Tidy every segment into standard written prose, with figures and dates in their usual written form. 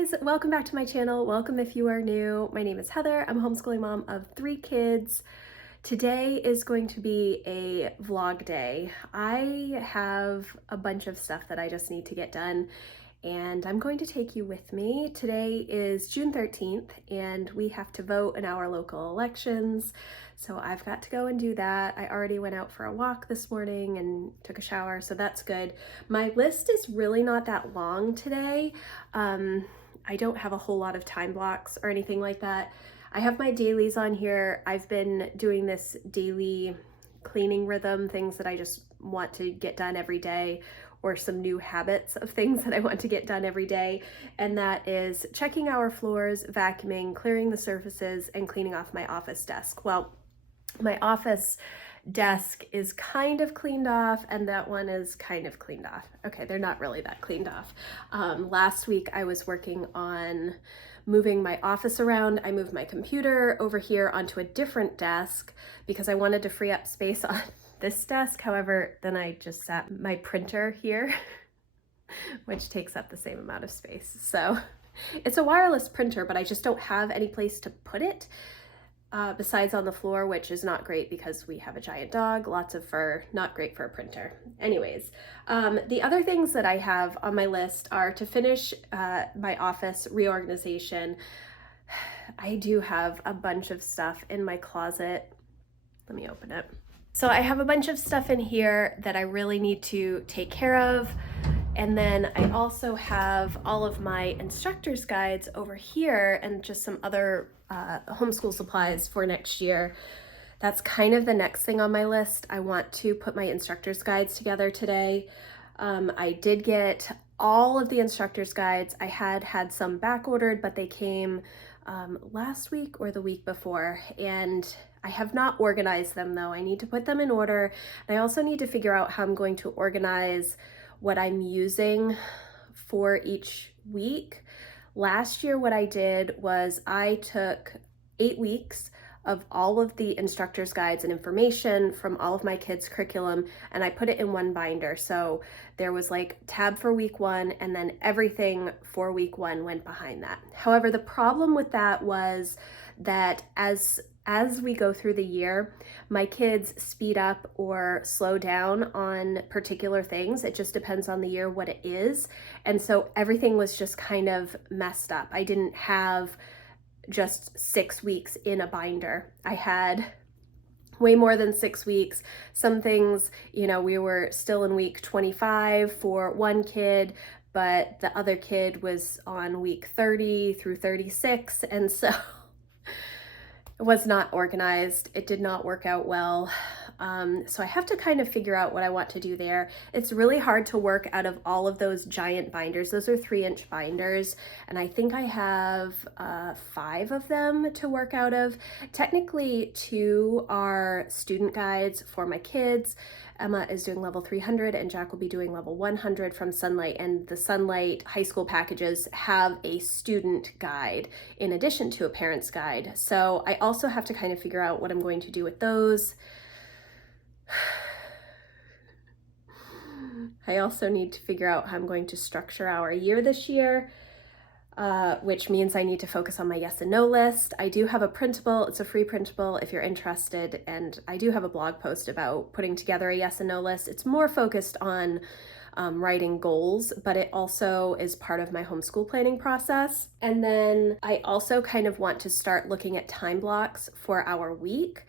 guys, welcome back to my channel. Welcome if you are new. My name is Heather. I'm a homeschooling mom of 3 kids. Today is going to be a vlog day. I have a bunch of stuff that I just need to get done and I'm going to take you with me. Today is June 13th and we have to vote in our local elections. So I've got to go and do that. I already went out for a walk this morning and took a shower, so that's good. My list is really not that long today. I don't have a whole lot of time blocks or anything like that. I have my dailies on here. I've been doing this daily cleaning rhythm, things that I just want to get done every day, or some new habits of things that I want to get done every day. And that is checking our floors, vacuuming, clearing the surfaces, and cleaning off my office desk. Well, my office desk is kind of cleaned off and that one is kind of cleaned off. Okay, they're not really that cleaned off. Last week I was working on moving my office around. I moved my computer over here onto a different desk because I wanted to free up space on this desk. However, then I just sat my printer here, which takes up the same amount of space. So it's a wireless printer, but I just don't have any place to put it. Besides on the floor, which is not great because we have a giant dog, lots of fur, not great for a printer. Anyways, the other things that I have on my list are to finish my office reorganization. I do have a bunch of stuff in my closet. Let me open it. So I have a bunch of stuff in here that I really need to take care of. And then I also have all of my instructor's guides over here and just some other homeschool supplies for next year. That's kind of the next thing on my list. I want to put my instructor's guides together today. I did get all of the instructor's guides. I had some back ordered, but they came last week or the week before, and I have not organized them though. I need to put them in order. And I also need to figure out how I'm going to organize what I'm using for each week. Last year, what I did was I took 8 weeks of all of the instructor's guides and information from all of my kids' curriculum, and I put it in one binder. So there was like tab for week 1, and then everything for week 1 went behind that. However, the problem with that was that as we go through the year, my kids speed up or slow down on particular things. It just depends on the year what it is. And so everything was just kind of messed up. I didn't have just 6 weeks in a binder. I had way more than 6 weeks. Some things, you know, we were still in week 25 for one kid, but the other kid was on week 30 through 36. And so it was not organized. It did not work out well. So I have to kind of figure out what I want to do there. It's really hard to work out of all of those giant binders. Those are 3-inch binders, and I think I have 5 of them to work out of. Technically, 2 are student guides for my kids. Emma is doing level 300 and Jack will be doing level 100 from Sonlight, and the Sonlight high school packages have a student guide in addition to a parent's guide. So I also have to kind of figure out what I'm going to do with those. I also need to figure out how I'm going to structure our year this year, which means I need to focus on my yes and no list. I do have a printable. It's a free printable if you're interested, and I do have a blog post about putting together a yes and no list. It's more focused on writing goals, but it also is part of my homeschool planning process. And then I also kind of want to start looking at time blocks for our week,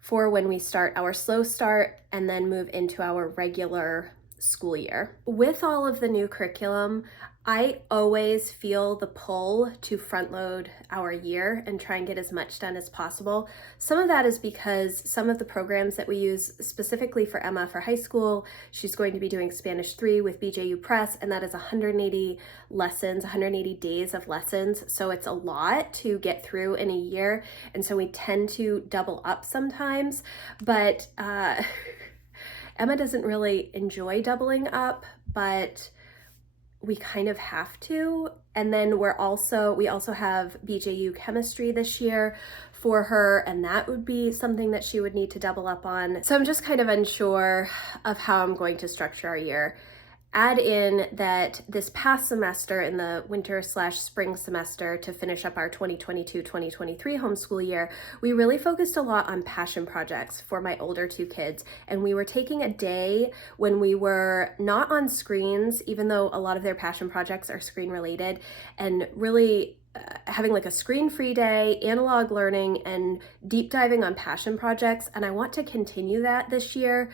for when we start our slow start and then move into our regular school year. With all of the new curriculum, I always feel the pull to front load our year and try and get as much done as possible. Some of that is because some of the programs that we use specifically for Emma for high school, she's going to be doing Spanish 3 with BJU Press, and that is 180 lessons, 180 days of lessons. So it's a lot to get through in a year. And so we tend to double up sometimes, but Emma doesn't really enjoy doubling up, but we kind of have to. And then we also have BJU chemistry this year for her, and that would be something that she would need to double up on. So I'm just kind of unsure of how I'm going to structure our year. add in that this past semester, in the winter/spring semester to finish up our 2022-2023 homeschool year, we really focused a lot on passion projects for my older two kids. And we were taking a day when we were not on screens, even though a lot of their passion projects are screen related, and really having like a screen-free day, analog learning, and deep diving on passion projects. And I want to continue that this year.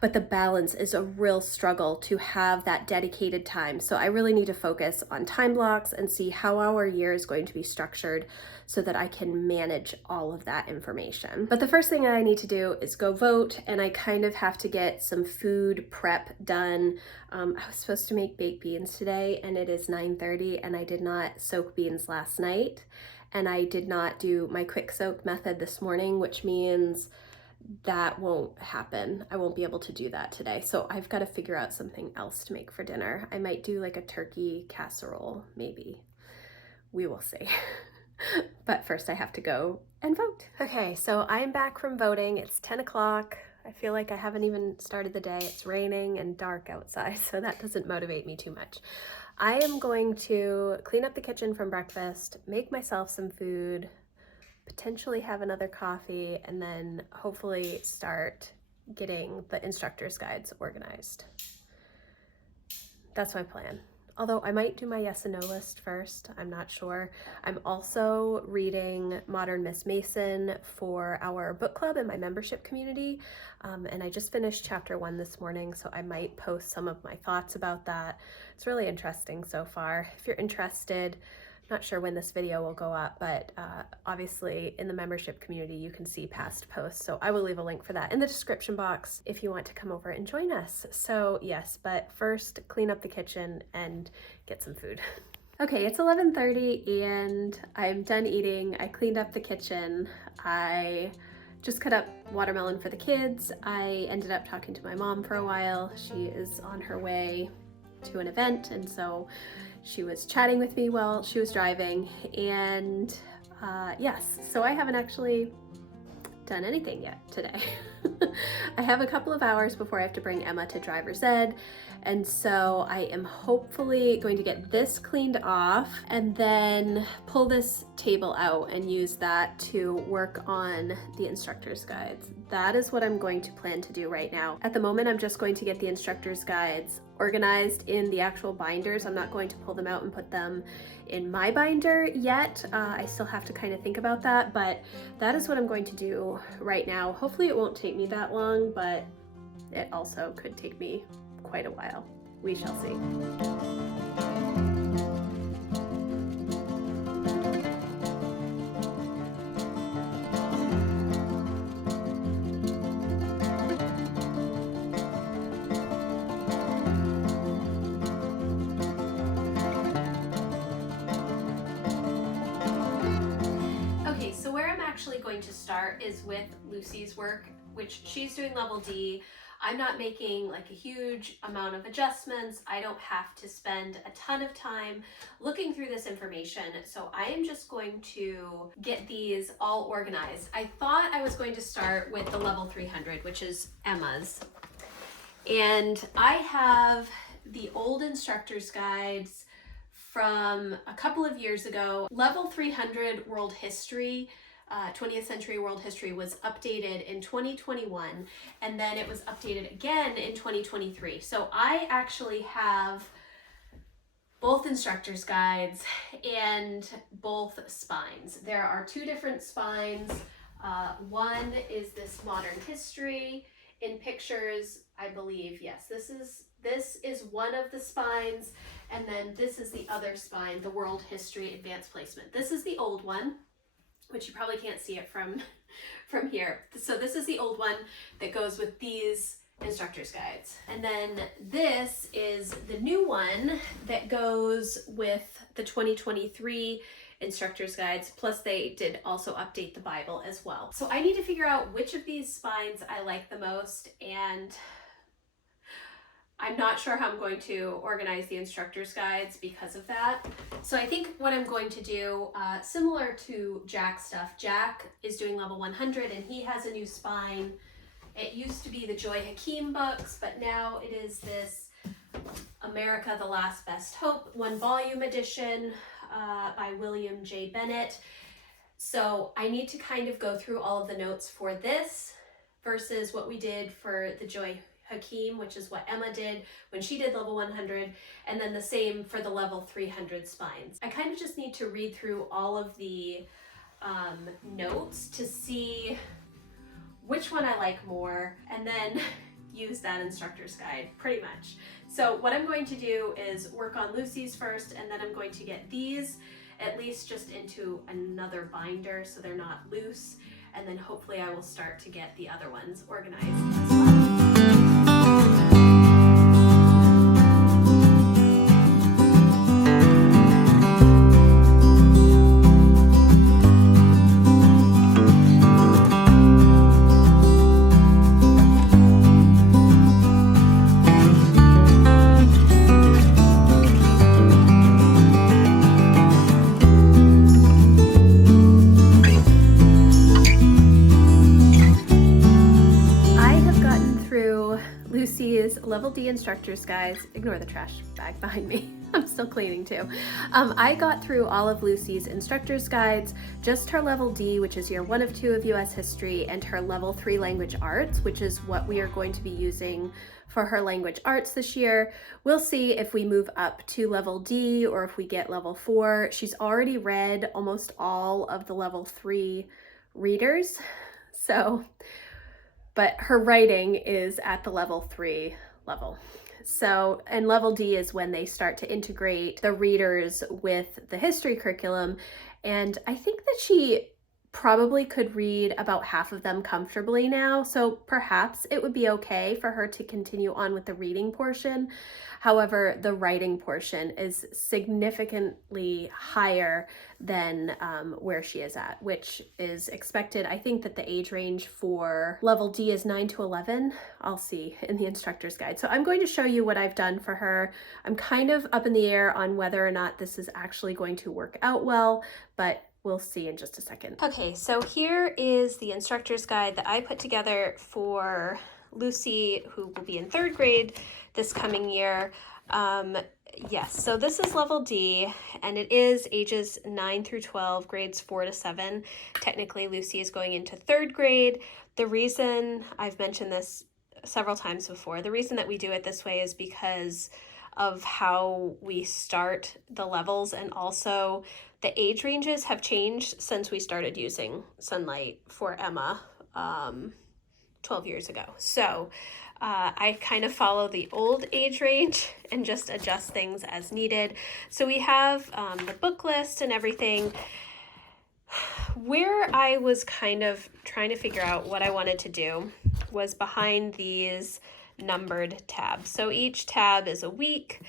But the balance is a real struggle to have that dedicated time. So I really need to focus on time blocks and see how our year is going to be structured so that I can manage all of that information. But the first thing I need to do is go vote, and I kind of have to get some food prep done. I was supposed to make baked beans today, and it is 9:30, and I did not soak beans last night, and I did not do my quick soak method this morning, which means that won't happen. I won't be able to do that today. So I've got to figure out something else to make for dinner. I might do like a turkey casserole, maybe. We will see. But first I have to go and vote. Okay, so I'm back from voting. It's 10 o'clock. I feel like I haven't even started the day. It's raining and dark outside, so that doesn't motivate me too much. I am going to clean up the kitchen from breakfast, make myself some food, potentially have another coffee, and then hopefully start getting the instructor's guides organized. That's my plan. Although I might do my yes and no list first, I'm not sure. I'm also reading Modern Miss Mason for our book club in my membership community, and I just finished chapter 1 this morning, so I might post some of my thoughts about that. It's really interesting so far. If you're interested, not sure when this video will go up, but obviously in the membership community you can see past posts, so I will leave a link for that in the description box if you want to come over and join us. So yes, but first clean up the kitchen and get some food. Okay, it's 11:30 and I'm done eating. I cleaned up the kitchen. I just cut up watermelon for the kids. I ended up talking to my mom for a while. She is on her way to an event, and so she was chatting with me while she was driving, and yes, so I haven't actually done anything yet today. I have a couple of hours before I have to bring Emma to driver's ed, and so I am hopefully going to get this cleaned off and then pull this table out and use that to work on the instructor's guides. That is what I'm going to plan to do right now. At the moment, I'm just going to get the instructor's guides organized in the actual binders. I'm not going to pull them out and put them in my binder yet. I still have to kind of think about that, but that is what I'm going to do right now. Hopefully it won't take me that long, but it also could take me quite a while. We shall see. Actually going to start is with Lucy's work, which she's doing level D. I'm not making like a huge amount of adjustments. I don't have to spend a ton of time looking through this information, so I am just going to get these all organized. I thought I was going to start with the level 300, which is Emma's, and I have the old instructor's guides from a couple of years ago. Level 300 World History, 20th century world history, was updated in 2021, and then it was updated again in 2023. So I actually have both instructor's guides and both spines. There are two different spines. One is this modern history in pictures, I believe. Yes, this is one of the spines, and then this is the other spine, the world history advanced placement. This is the old one, which you probably can't see it from here. So this is the old one that goes with these instructor's guides. And then this is the new one that goes with the 2023 instructor's guides, plus they did also update the Bible as well. So I need to figure out which of these spines I like the most, and I'm not sure how I'm going to organize the instructor's guides because of that. So I think what I'm going to do, similar to Jack's stuff, Jack is doing level 100 and he has a new spine It used to be the Joy Hakeem books, but now it is this America, the Last Best Hope, 1-volume edition by William J. Bennett. So I need to kind of go through all of the notes for this versus what we did for the Joy Hakeem, which is what Emma did when she did level 100, and then the same for the level 300 spines. I kind of just need to read through all of the notes to see which one I like more, and then use that instructor's guide, pretty much. So what I'm going to do is work on Lucy's first, and then I'm going to get these at least just into another binder so they're not loose, and then hopefully I will start to get the other ones organized as well. Lucy's Level D Instructor's Guides. Ignore the trash bag behind me. I'm still cleaning too. I got through all of Lucy's Instructor's Guides, just her Level D, which is year 1 of 2 of US History, and her Level 3 Language Arts, which is what we are going to be using for her language arts this year. We'll see if we move up to Level D or if we get Level 4. She's already read almost all of the Level 3 readers, so but her writing is at the Level 3 level. So, and Level D is when they start to integrate the readers with the history curriculum. And I think that she probably could read about half of them comfortably now. So perhaps it would be okay for her to continue on with the reading portion. However, the writing portion is significantly higher than where she is at, which is expected. I think that the age range for Level D is 9 to 11. I'll see in the instructor's guide. So I'm going to show you what I've done for her. I'm kind of up in the air on whether or not this is actually going to work out well, but we'll see in just a second. Okay, so here is the instructor's guide that I put together for Lucy, who will be in 3rd grade this coming year. Yes, so this is Level D, and it is ages 9 through 12, grades 4 to 7. Technically, Lucy is going into 3rd grade. The reason, I've mentioned this several times before, the reason that we do it this way is because of how we start the levels, and also the age ranges have changed since we started using Sonlight for Emma 12 years ago. So I kind of follow the old age range and just adjust things as needed. So we have the book list and everything. Where I was kind of trying to figure out what I wanted to do was behind these numbered tabs. So each tab is a week,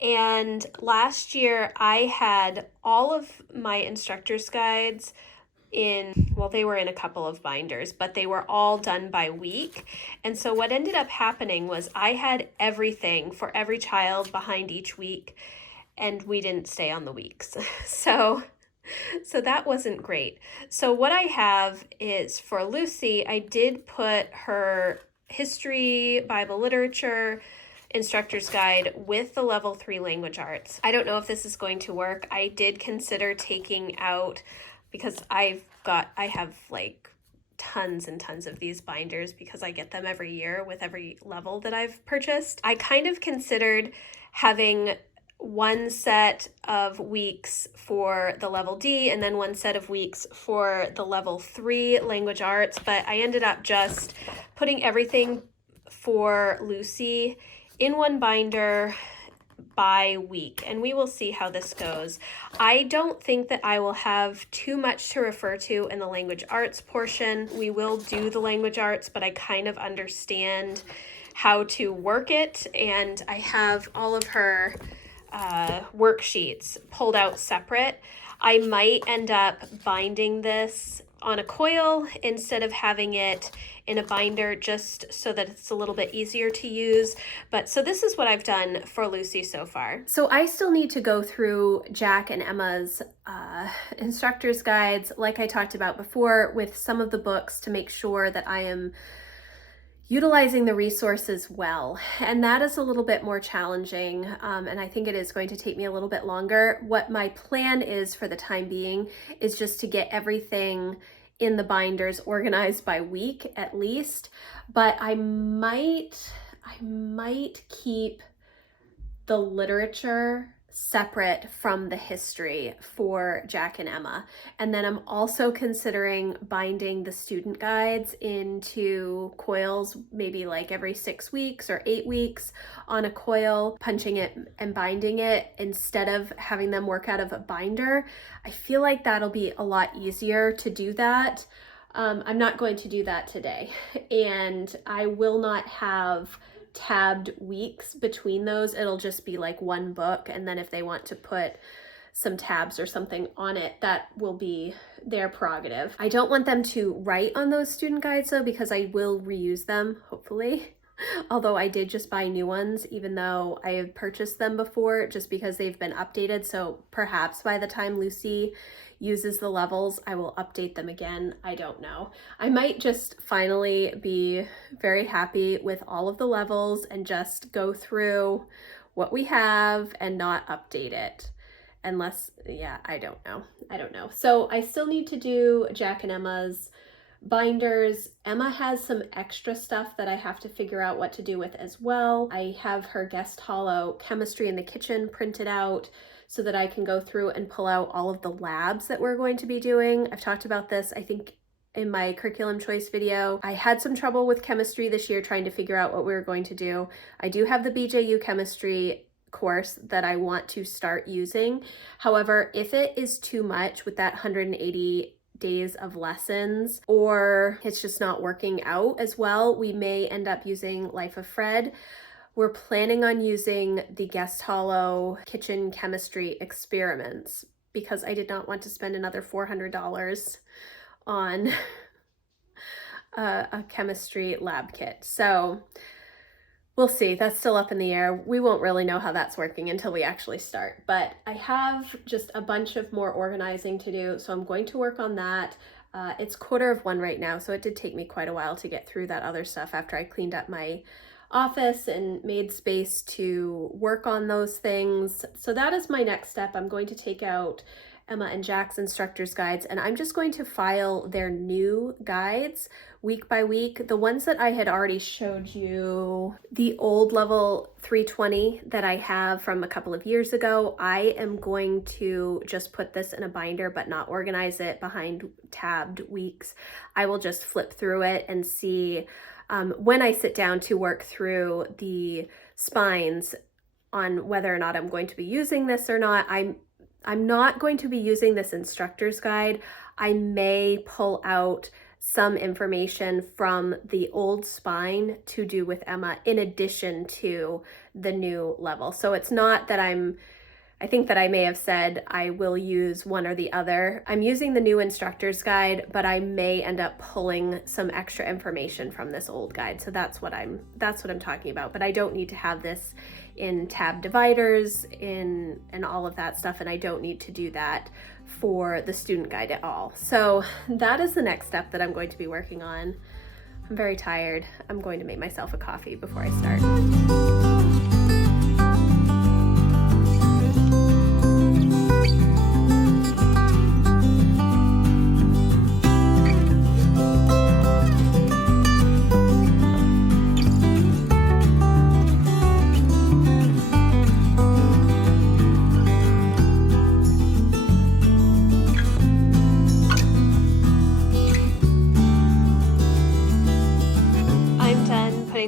and last year I had all of my instructor's guides in, well, they were in a couple of binders, but they were all done by week. And so what ended up happening was I had everything for every child behind each week, and we didn't stay on the weeks. So that wasn't great. So what I have is for Lucy, I did put her history, Bible literature, instructor's guide with the Level 3 language arts. I don't know if this is going to work. I did consider taking out, because I have like tons and tons of these binders because I get them every year with every level that I've purchased. I kind of considered having one set of weeks for the Level D and then one set of weeks for the Level 3 language arts, but I ended up just putting everything for Lucy in one binder by week, and we will see how this goes. I don't think that I will have too much to refer to in the language arts portion. We will do the language arts, but I kind of understand how to work it, and I have all of her worksheets pulled out separate. I might end up binding this on a coil instead of having it in a binder, just so that it's a little bit easier to use. But so this is what I've done for Lucy so far. So I still need to go through Jack and Emma's instructor's guides, like I talked about before, with some of the books to make sure that I am utilizing the resources well. And that is a little bit more challenging. And I think it is going to take me a little bit longer. What my plan is for the time being is just to get everything in the binders organized by week at least. But I might keep the literature separate from the history for Jack and Emma. And then I'm also considering binding the student guides into coils, maybe like every 6 weeks or 8 weeks on a coil, punching it and binding it instead of having them work out of a binder. I feel like that'll be a lot easier to do that. I'm not going to do that today, and I will not have tabbed weeks between those. It'll just be like one book, and then if they want to put some tabs or something on it, that will be their prerogative. I don't want them to write on those student guides though, because I will reuse them, hopefully. Although I did just buy new ones, even though I have purchased them before, just because they've been updated. So perhaps by the time Lucy uses the levels, I will update them again. I don't know. I might just finally be very happy with all of the levels and just go through what we have and not update it. Unless, yeah, I don't know. So I still need to do Jack and Emma's binders. Emma has some extra stuff that I have to figure out what to do with as well. I have her guest hollow chemistry in the kitchen printed out so that I can go through and pull out all of the labs that we're going to be doing. I've talked about this, I think, in my curriculum choice video. I had some trouble with chemistry this year trying to figure out what we were going to do. I do have the BJU chemistry course that I want to start using. However, if it is too much with that 180 days of lessons, or it's just not working out as well, we may end up using Life of Fred. We're planning on using the Guest Hollow Kitchen Chemistry Experiments because I did not want to spend another $400 on a chemistry lab kit. So we'll see. That's still up in the air. We won't really know how that's working until we actually start. But I have just a bunch of more organizing to do, so I'm going to work on that. It's 1:45 right now, so it did take me quite a while to get through that other stuff after I cleaned up my office and made space to work on those things. So that is my next step. I'm going to take out Emma and Jack's Instructor's guides, and I'm just going to file their new guides week by week. The ones that I had already showed you, the old level 320 that I have from a couple of years ago, I am going to just put this in a binder but not organize it behind tabbed weeks. I will just flip through it and see when I sit down to work through the spines on whether or not I'm going to be using this or not. I'm not going to be using this instructor's guide. I may pull out some information from the old spine to do with Emma in addition to the new level. So it's not that I think that I may have said I will use one or the other. I'm using the new instructor's guide, but I may end up pulling some extra information from this old guide. So that's what I'm talking about. But I don't need to have this in tab dividers and all of that stuff, and I don't need to do that for the student guide at all. So that is the next step that I'm going to be working on. I'm very tired. I'm going to make myself a coffee before I start.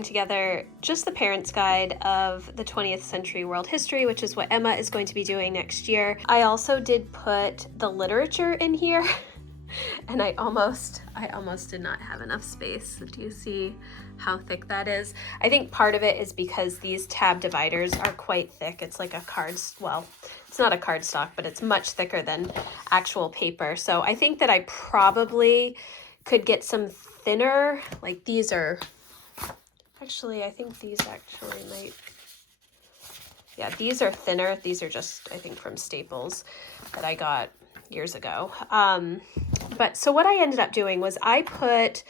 Together just the parents' guide of the 20th century world history, which is what Emma is going to be doing next year. I also did put the literature in here and I almost did not have enough space. Do you see how thick that is? I think part of it is because these tab dividers are quite thick. It's like a well, it's not a cardstock, but it's much thicker than actual paper. So I think that I probably could get some thinner, like these are actually, I think these actually might, yeah, these are thinner. These are just, I think, from Staples that I got years ago. But so what I ended up doing was I put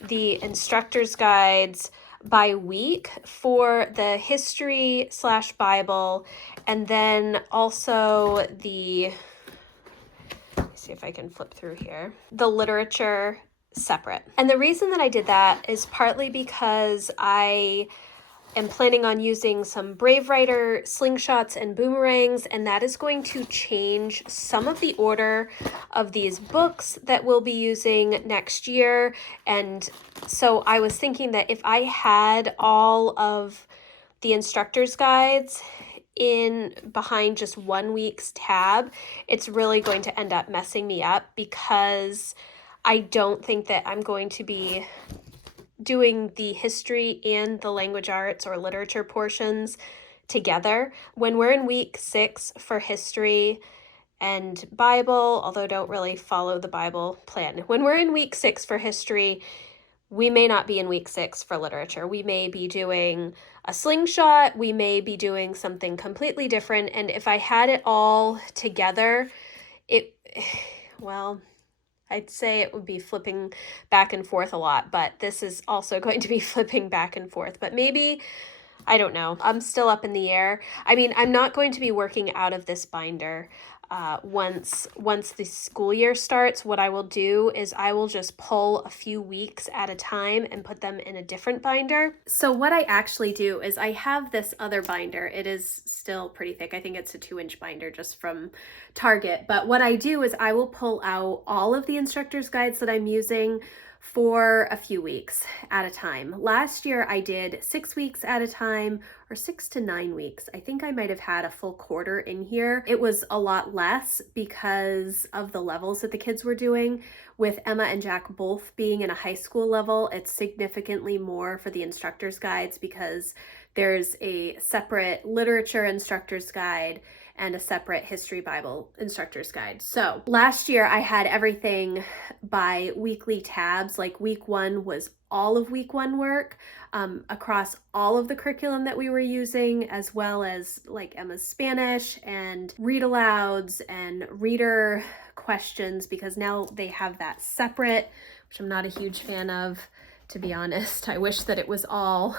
the instructor's guides by week for the history/Bible, and then also the, let me see if I can flip through here, the literature separate. And the reason that I did that is partly because I am planning on using some Brave Writer slingshots and boomerangs, and that is going to change some of the order of these books that we'll be using next year. And so I was thinking that if I had all of the instructor's guides in behind just 1 week's tab, it's really going to end up messing me up, because I don't think that I'm going to be doing the history and the language arts or literature portions together. When we're in week 6 for history and Bible, although don't really follow the Bible plan, when we're in week 6 for history, we may not be in week 6 for literature. We may be doing a slingshot, we may be doing something completely different, and if I had it all together, well, I'd say it would be flipping back and forth a lot, but this is also going to be flipping back and forth. But maybe, I don't know, I'm still up in the air. I mean, I'm not going to be working out of this binder once the school year starts. What I will do is I will just pull a few weeks at a time and put them in a different binder. So what I actually do is I have this other binder. It is still pretty thick. I think it's a 2-inch binder just from Target. But what I do is I will pull out all of the instructor's guides that I'm using for a few weeks at a time. Last year I did 6 weeks at a time, or 6 to 9 weeks. I think I might have had a full quarter in here. It was a lot less because of the levels that the kids were doing. With Emma and Jack both being in a high school level, it's significantly more for the instructor's guides, because there's a separate literature instructor's guide and a separate history Bible instructor's guide. So last year I had everything by weekly tabs. Like week 1 was all of week 1 work across all of the curriculum that we were using, as well as like Emma's Spanish and read alouds and reader questions, because now they have that separate, which I'm not a huge fan of, to be honest. I wish that it was all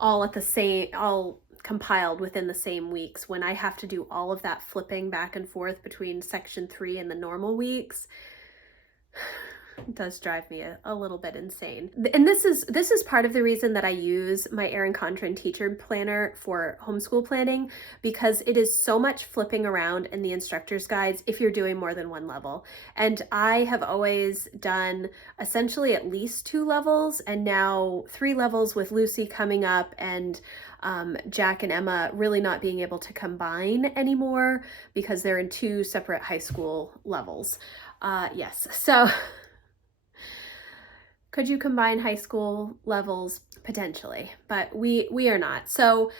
at the same, all compiled within the same weeks. When I have to do all of that flipping back and forth between section 3 and the normal weeks, it does drive me a little bit insane. And this is part of the reason that I use my Erin Condren teacher planner for homeschool planning, because it is so much flipping around in the instructor's guides if you're doing more than one level. And I have always done essentially at least 2 levels, and now 3 levels with Lucy coming up, and Jack and Emma really not being able to combine anymore because they're in 2 separate high school levels. Yes, so could you combine high school levels? Potentially, but we are not. So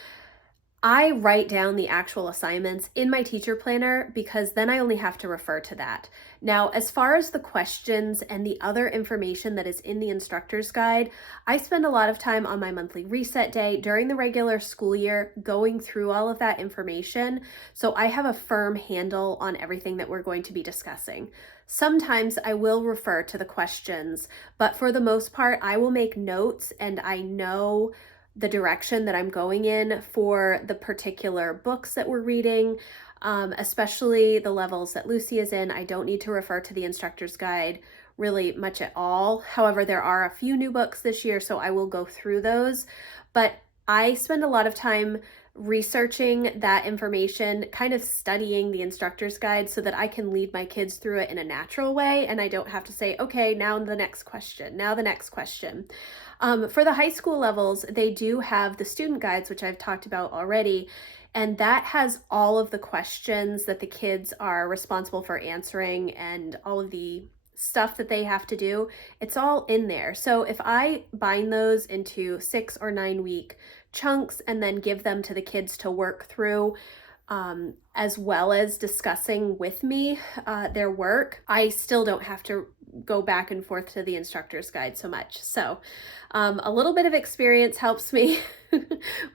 I write down the actual assignments in my teacher planner, because then I only have to refer to that. Now, as far as the questions and the other information that is in the instructor's guide, I spend a lot of time on my monthly reset day during the regular school year going through all of that information, so I have a firm handle on everything that we're going to be discussing. Sometimes I will refer to the questions, but for the most part, I will make notes, and I know the direction that I'm going in for the particular books that we're reading, especially the levels that Lucy is in. I don't need to refer to the instructor's guide really much at all. However, there are a few new books this year, so I will go through those. But I spend a lot of time researching that information, kind of studying the instructor's guide so that I can lead my kids through it in a natural way, and I don't have to say, okay, now the next question, now the next question. For the high school levels, they do have the student guides, which I've talked about already, and that has all of the questions that the kids are responsible for answering and all of the stuff that they have to do. It's all in there. So if I bind those into 6 or 9 week chunks and then give them to the kids to work through, as well as discussing with me their work, I still don't have to go back and forth to the instructor's guide so much. So a little bit of experience helps me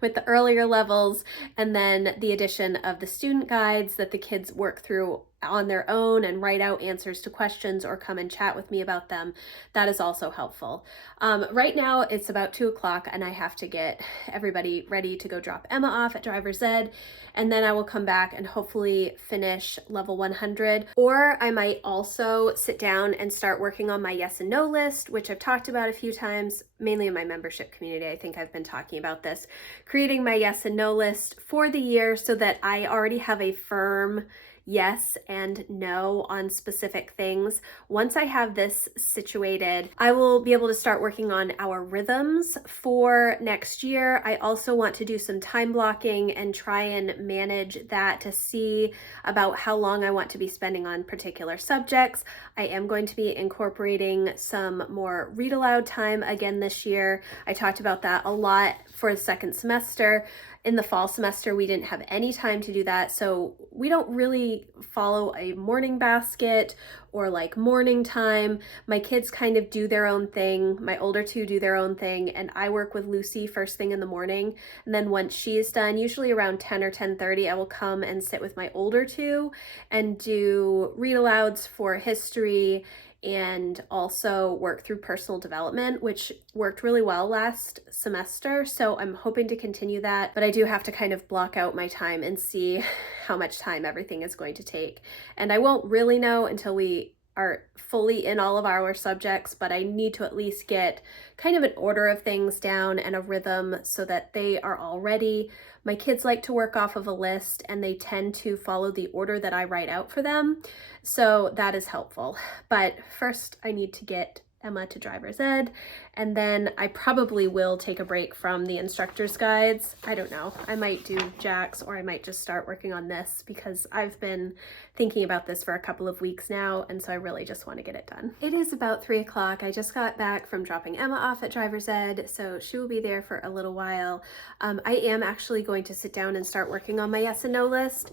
with the earlier levels, and then the addition of the student guides that the kids work through on their own and write out answers to questions or come and chat with me about them, that is also helpful. Right now it's about 2 o'clock and I have to get everybody ready to go drop Emma off at driver's ed, and then I will come back and hopefully finish level 100. Or I might also sit down and start working on my yes and no list, which I've talked about a few times, mainly in my membership community. I think I've been talking about this, creating my yes and no list for the year so that I already have a firm yes and no on specific things. Once I have this situated, I will be able to start working on our rhythms for next year. I also want to do some time blocking and try and manage that to see about how long I want to be spending on particular subjects. I am going to be incorporating some more read aloud time again this year. I talked about that a lot for the second semester. In the fall semester, we didn't have any time to do that, so we don't really follow a morning basket or like morning time. My kids kind of do their own thing. My older two do their own thing, and I work with Lucy first thing in the morning. And then once she is done, usually around 10 or 10:30, I will come and sit with my older two and do read alouds for history and also work through personal development, which worked really well last semester. So I'm hoping to continue that, but I do have to kind of block out my time and see how much time everything is going to take. And I won't really know until we are fully in all of our subjects, but I need to at least get kind of an order of things down and a rhythm so that they are all ready. My kids like to work off of a list and they tend to follow the order that I write out for them. So that is helpful. But first I need to get Emma to driver's ed, and then I probably will take a break from the instructor's guides. I don't know, I might do Jack's, or I might just start working on this because I've been thinking about this for a couple of weeks now, and so I really just want to get it done. It is about 3 o'clock. I just got back from dropping Emma off at driver's ed, so she will be there for a little while. I am actually going to sit down and start working on my yes and no list.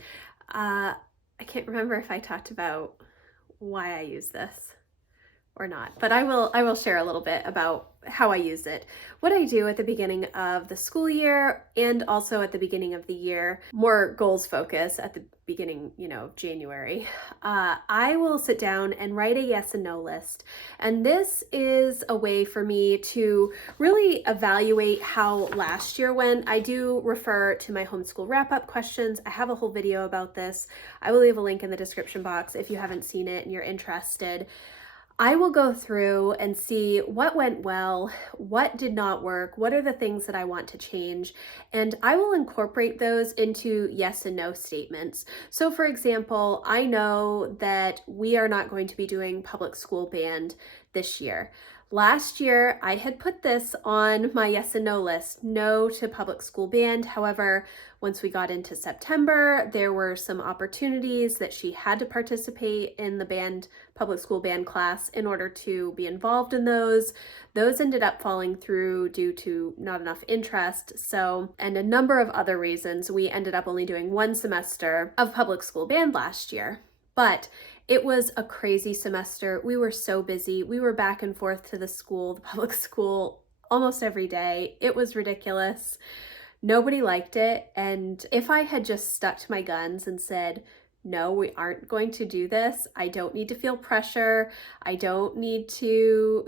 I can't remember if I talked about why I use this or not, but I will share a little bit about how I use it. What I do at the beginning of the school year and also at the beginning of the year, more goals focus at the beginning, of January, I will sit down and write a yes and no list. And this is a way for me to really evaluate how last year went. I do refer to my homeschool wrap-up questions. I have a whole video about this. I will leave a link in the description box if you haven't seen it and you're interested. I will go through and see what went well, what did not work, what are the things that I want to change, and I will incorporate those into yes and no statements. So for example, I know that we are not going to be doing public school band this year. Last year, I had put this on my yes and no list, no to public school band. However, once we got into September, there were some opportunities that she had to participate in the public school band class in order to be involved in those. Those ended up falling through due to not enough interest. And a number of other reasons, we ended up only doing 1 semester of public school band last year. But it was a crazy semester. We were so busy. We were back and forth to the public school, almost every day. It was ridiculous. Nobody liked it. And if I had just stuck to my guns and said, no, we aren't going to do this. I don't need to feel pressure. I don't need to,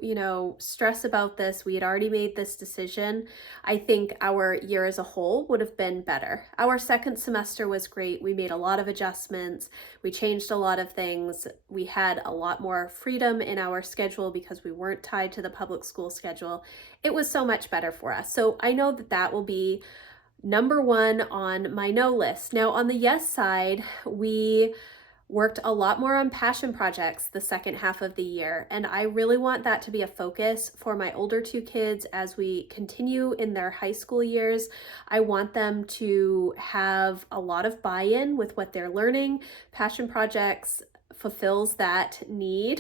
stress about this. We had already made this decision. I think our year as a whole would have been better. Our second semester was great. We made a lot of adjustments. We changed a lot of things. We had a lot more freedom in our schedule because we weren't tied to the public school schedule. It was so much better for us. So I know that that will be number 1 on my no list. Now on the yes side, we worked a lot more on passion projects the second half of the year, and I really want that to be a focus for my older 2 kids as we continue in their high school years. I want them to have a lot of buy-in with what they're learning. Passion projects fulfills that need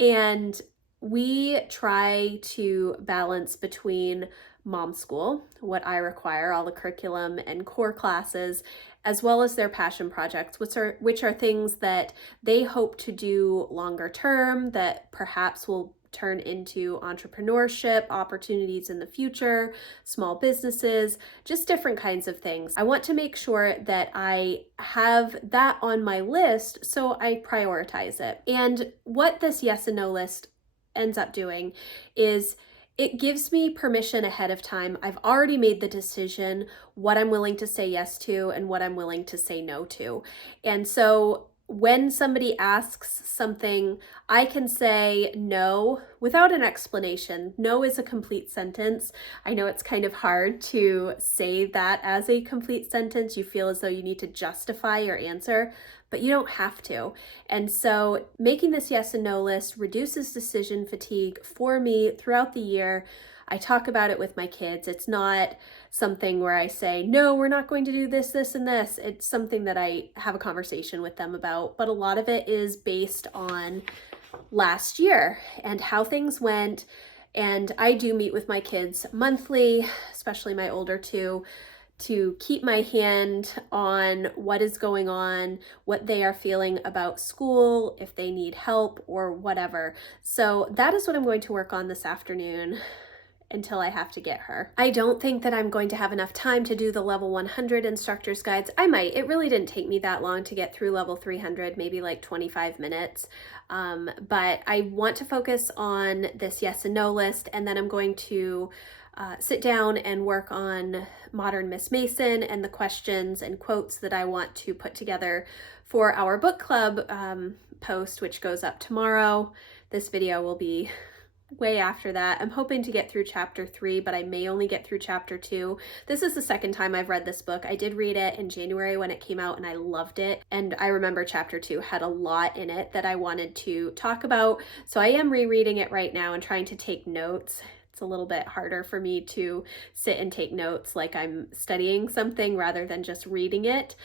and we try to balance between mom school, what I require, all the curriculum and core classes, as well as their passion projects, which are things that they hope to do longer term, that perhaps will turn into entrepreneurship, opportunities in the future, small businesses, just different kinds of things. I want to make sure that I have that on my list so I prioritize it. And what this yes and no list ends up doing is it gives me permission ahead of time. I've already made the decision what I'm willing to say yes to and what I'm willing to say no to. And so when somebody asks something, I can say no without an explanation. No is a complete sentence. I know it's kind of hard to say that as a complete sentence. You feel as though you need to justify your answer, but you don't have to. And so making this yes and no list reduces decision fatigue for me throughout the year. I talk about it with my kids. It's not something where I say, no, we're not going to do this, this, and this. It's something that I have a conversation with them about, but a lot of it is based on last year and how things went. And I do meet with my kids monthly, especially my older two, to keep my hand on what is going on, what they are feeling about school, if they need help or whatever. So that is what I'm going to work on this afternoon until I have to get her. I don't think that I'm going to have enough time to do the level 100 instructor's guides. I might. It really didn't take me that long to get through level 300, maybe like 25 minutes. But I want to focus on this yes and no list, and then I'm going to sit down and work on Modern Miss Mason and the questions and quotes that I want to put together for our book club post, which goes up tomorrow. This video will be way after that. I'm hoping to get through chapter 3, but I may only get through chapter 2. This is the second time I've read this book. I did read it in January when it came out and I loved it. And I remember chapter 2 had a lot in it that I wanted to talk about. So I am rereading it right now and trying to take notes. It's a little bit harder for me to sit and take notes like I'm studying something rather than just reading it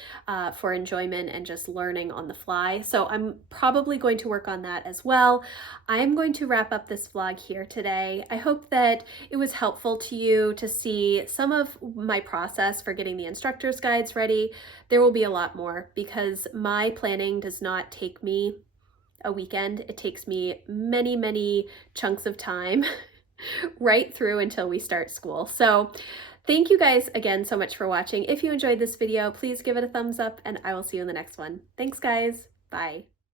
for enjoyment and just learning on the fly. So I'm probably going to work on that as well. I'm going to wrap up this vlog here today. I hope that it was helpful to you to see some of my process for getting the instructor's guides ready. There will be a lot more because my planning does not take me a weekend. It takes me many, many chunks of time right through until we start school. So thank you guys again so much for watching. If you enjoyed this video, please give it a thumbs up and I will see you in the next one. Thanks guys. Bye.